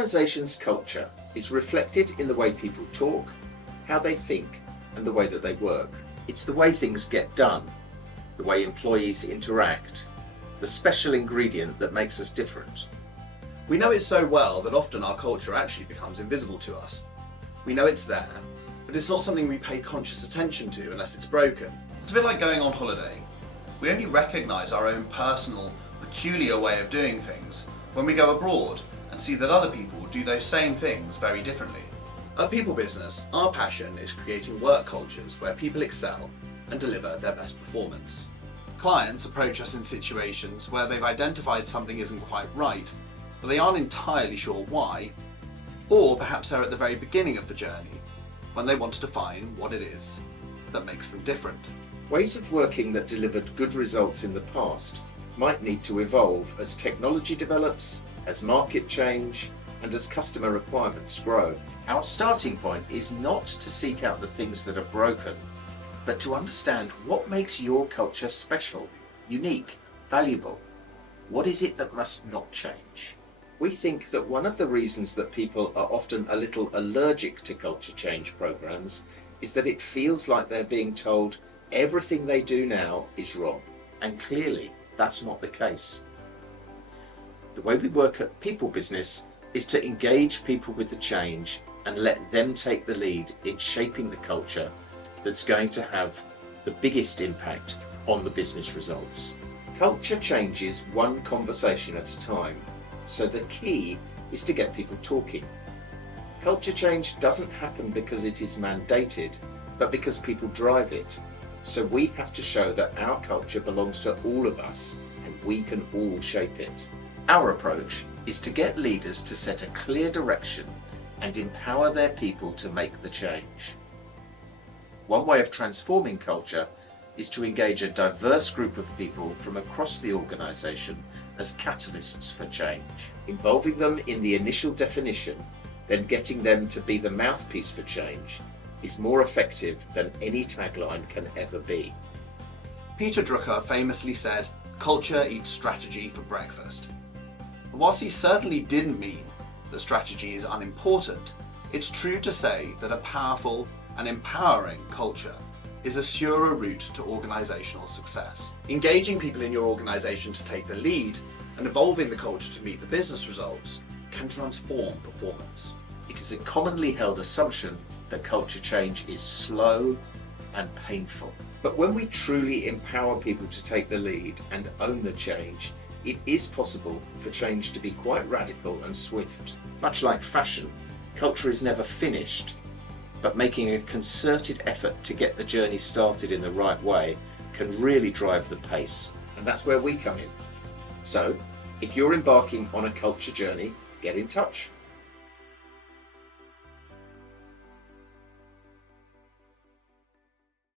organisation's culture is reflected in the way people talk, how they think, and the way that they work. It's the way things get done, the way employees interact, the special ingredient that makes us different. We know it so well that often our culture actually becomes invisible to us. We know it's there, but it's not something we pay conscious attention to unless it's broken. It's a bit like going on holiday. We only recognise our own personal, peculiar way of doing things when we go abroad and see that other people do those same things very differently. At People Business, our passion is creating work cultures where people excel and deliver their best performance. Clients approach us in situations where they've identified something isn't quite right, but they aren't entirely sure why, or perhaps they're at the very beginning of the journey when they want to define what it is that makes them different. Ways of working that delivered good results in the past might need to evolve as technology develops, as market change, and as customer requirements grow. Our starting point is not to seek out the things that are broken, but to understand what makes your culture special, unique, valuable. What is it that must not change? We think that one of the reasons that people are often a little allergic to culture change programs is that it feels like they're being told everything they do now is wrong. And clearly, that's not the case. The way we work at People Business is to engage people with the change and let them take the lead in shaping the culture that's going to have the biggest impact on the business results. Culture changes one conversation at a time, so the key is to get people talking. Culture change doesn't happen because it is mandated, but because people drive it. So we have to show that our culture belongs to all of us and we can all shape it. Our approach is to get leaders to set a clear direction and empower their people to make the change. One way of transforming culture is to engage a diverse group of people from across the organisation as catalysts for change, involving them in the initial definition, then getting them to be the mouthpiece for change is more effective than any tagline can ever be. Peter Drucker famously said, "Culture eats strategy for breakfast." And whilst he certainly didn't mean that strategy is unimportant, it's true to say that a powerful and empowering culture is a surer route to organisational success. Engaging people in your organisation to take the lead and evolving the culture to meet the business results can transform performance. It is a commonly held assumption that culture change is slow and painful. But when we truly empower people to take the lead and own the change, it is possible for change to be quite radical and swift. Much like fashion, culture is never finished, but making a concerted effort to get the journey started in the right way can really drive the pace. And that's where we come in. So, if you're embarking on a culture journey, get in touch.